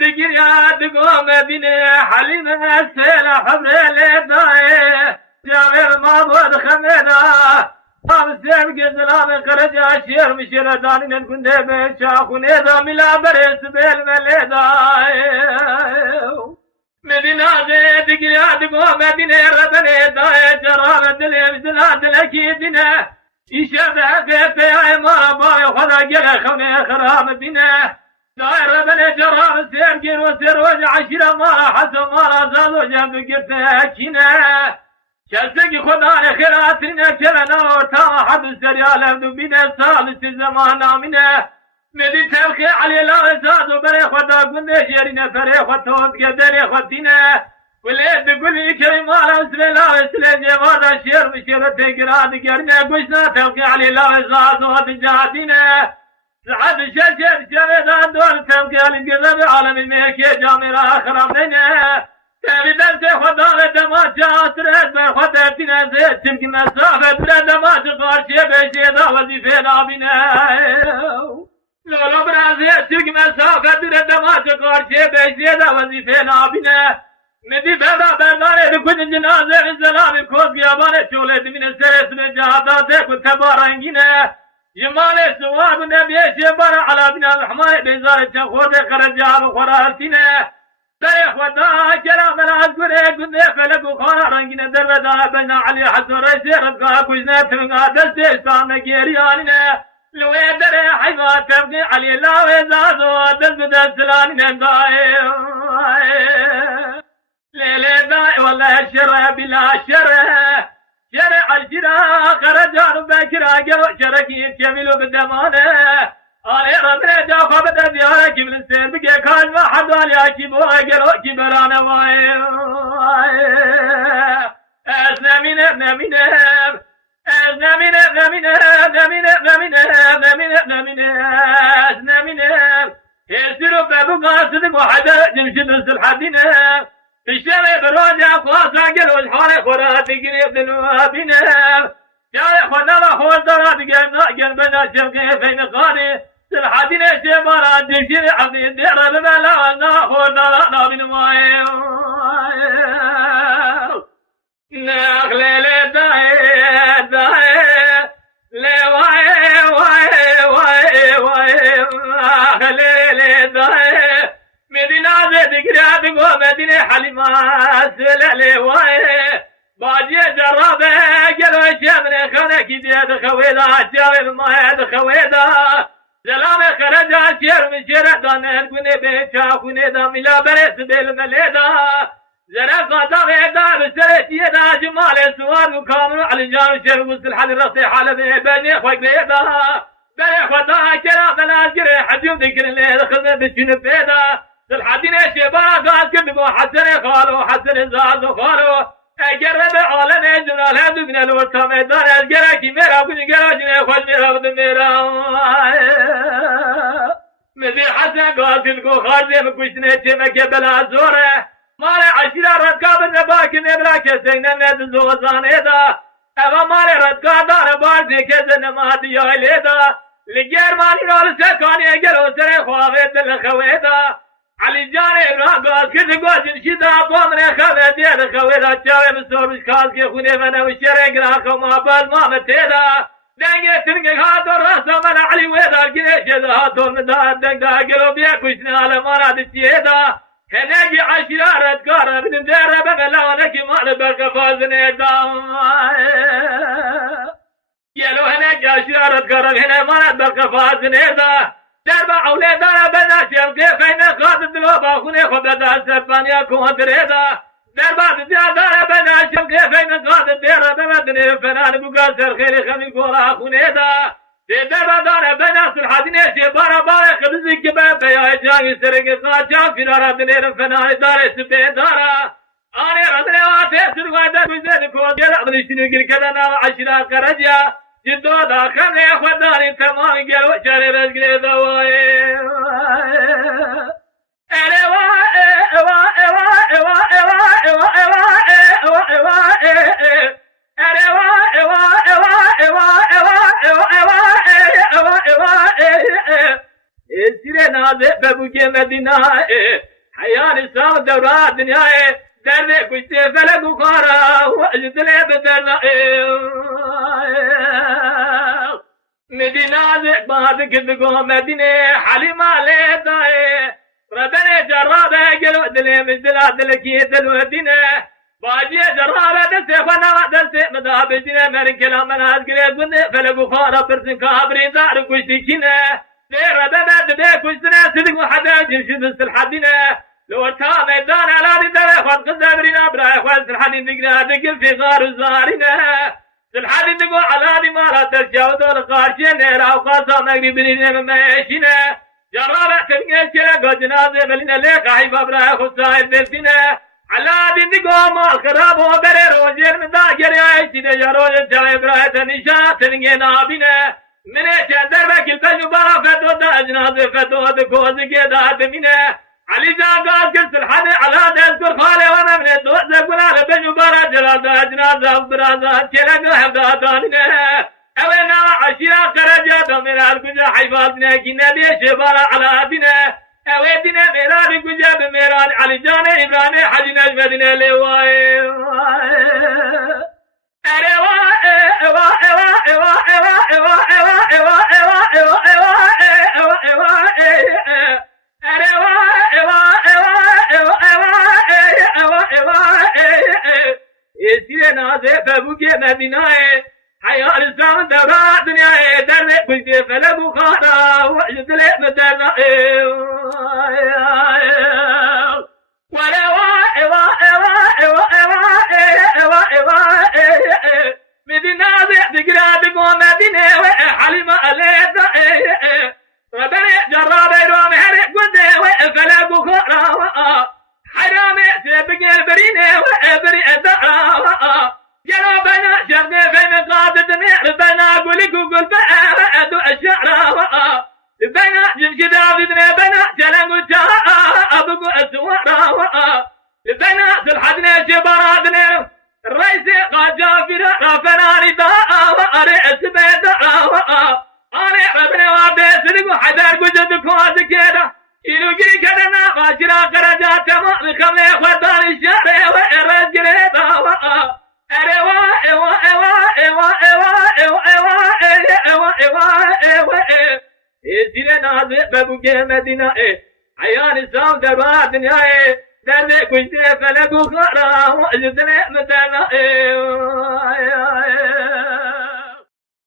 دقير يا دقو مدينة حليمة سيلة حبر لداي جاوي ما بود خمينا هم سيب قزلام قرجا شير مشير داني نكون دي شاخوني دا ملا برس بيل ملداي مدينة دقير يا دقو مدينة ربني داي جرام دلي بزلات الأكيدنا يشبه بيت يا ما باي خدا جرى خوني خرام الدنا داير بني جرام سير وسير وجع عشرة ما حسب ما رزاد وجنب قرت كنا شلتك خدا خيراتنا كلنا وتا حد سريال بنا سالس الزمان منا مدي تلقي علي لا زاد وبري خدا قلنا جرينا فري خطوط قدري خدينا وليد تقول لي كريم على وسل لا وسل جمال شير مشير تقراد قرنا قشنا تلقي علي لا زاد وتجادينا سعد شجر جمدان دور تلقي على القلب عالم الميكي جامر آخر منا تبدأ خدا دمات جاسر خطبتنا زيت تلك مسافة بلا دمات قارشي بشيدا وزيفنا بنا لولا برازيت تلك مسافة بلا دمات قارشي بشيدا وزيفنا بنا ندی بدا برداره دکون جنازه السلام کوز بیابانه چوله من السرس من جهاداته كنت بارنگینه جمال سواب نبیش بارا على بنا الحماية بزار چخوز خرجاب خوراتینه در خدا کرام العزقره کنده فلک و خارنگینه در بدا بنا علی حسن رئیس ربقا کجنه تنگا دست استان گیریانینه لوی در حیوات تبقی علی لاوی زازو دست بدست سلانینه ليلة داي والله الشرع بلا شرع شرع الشرع خرجان بكرا جو شركي كملوا بالدمانة علي ربنا جا خبت ديارة كبل السير بكي كان ما حد عليا كبوا قلوا كبرانا واي أزنمين أزنمين أزنمين أزنمين أزنمين أزنمين أزنمين أزنمين يسيروا بابو قاصد وحدا جمشد السلحدين الشارع براجع قاصا قلوا الحارة خورات قريب دنوابنا شارع خنا خور درات قلبنا شبقي فين قاني سلحدين شبارات دكتير عبدي الدير ببلا ونا خور دراتنا بنواي نخلي لداي داي لواي واي واي واي نخلي لداي مدينة ذكرى بقوة مدينة حليمة سلالي واي باجي جرابة قلوا شامن خانك دياد خويدا جاوب ما يد خويدا سلام خرجا شير من شير دانه كوني بيشا كوني دا ملا برس بالمليدا زرا قادا ويدا بسرتي دا جمال سوار وكامل على جان شير وصل حد رصي حالة بني خوك بيدا بني خدا كرام الازقر حجوم ذكر اللي خذنا بشنو بيدا الحدين شباب قال كذبوا حسن خالو حسن زاد خالو اجرب عالم جلال هذا من الوسام دار الجراك ميرا بن جراج خل ميرا ود ميرا مذي حسن قال كذبوا خالد مكوشنا تمك بلا زوره مال عشرة ركاب النباك نبلا كسينا ند زوزان هذا اما مال ركاب دار باز كزن ما دي هيدا لجرماني رول سكاني اجلو سر خوافت الخويدا علي جاري راقات كل قوة شدا بومن خذ دير خويدا جاري بسور بشكاز كي خوني منا وشرق راكو ما بال ما متيدا دنگي تنگي هاتو راسا من علي ويدا كيش هاتو مدار دنگا قلو بيكوشنا على مراد الشيدا هناجي عشرة رتقارا من دير بملاونك مال برقفاز نيدا يلو هناجي عشرة رتقارا هنا مال برقفاز نيدا دربا أولادنا بناشر كيفين خاطر دلوبا خوني خبدا سبانيا كونتريدا دربا ديادنا بناشر كيفين خاطر ديرا بمدني فنان بقاسر خيري خمي كورا خونيدا دربا دانا بناشر حدني شبارا بارا خبزي كباب يا جاغي سرق قاچا فنارا دنير فنان داري سبين دارا آني ردني واتي سرقادا بزين كوزير أبنشنو كركدنا عشرا قرجا جدو داخل يا خداني تمام قالوا شاري رزقي دواي سيرنا نازه ببوكي مدينة حيان سام دورات دنيا درد كشت فلك وخارا وأجد لي بدرنا مدينة بعد كدقو مدينة حليمة ليداي ردني جرابة قلو دلي من دلكي دلو دينه باجي جرابة دلسي خوانا دلسي مدابي دينه مرن كلام من هزقلي قلن فلك وخارا برسن كابرين دار كشتي كينه ليرة دبا كشتنا صدق وحدا جرشد السلحة لو تا ميدان على دي دبا خد قدامرنا برا اخوان سلحة دقنا دقل في غار الزارنا سلحة دقو على دي مارا ترجاو دول قارشين نيرا وقاسا مقري بنينا مميشنا جرابة تنقل شرق وجنازة بلنا ليك حيبا برا خصائد دلتنا على دي دقو مال خراب وبرر وجير من داقر يعيشي دي جارو جاي برا تنشا تنقينا بنا من ايشان بكل تجبارا فتو دا جنازة فتو دكوز كيدا دمنا علي جان قاس كسر حد على دلتر خالي وانا من الدوز قلال تجبارا جلادا جنازة برازا شلق حفظا داننا اوينا عشيرا خرجات من الكجا حيفاتنا كنا دي شبارا على دينا اويدنا ميران كجا بميران علي جان ابراني حجنا جمدنا لواي مدينة حياة الإسلام دورات دنيا درد كنت فلك وخارا وعجد لك مدرنا مدينة تقرا بقوم مدينة حليمة عليك ربنا جرابي رومي هرق قد فلك وخارا حرامي سيبقى البرينة وابري الدعا يا بنا شغل في مقابل بنا قولك وقول فأدو الشعر بنا جمشي دابدنا بنا جلن وجاء أبقو السوار بنا سلحدنا شباراتنا الرئيس قد جافر رافنا رداء وأرئ سبيدا أرئ ربنا وابسلق وحذر قجد كوز كده إلوكي كدنا غاشرا قرجات مؤذ خمي خدان الشعر وإرجل هذا ببوكي مدينة حيان السام دربات دنيا درد كشتي فلك وخارا وأجد لك مدينة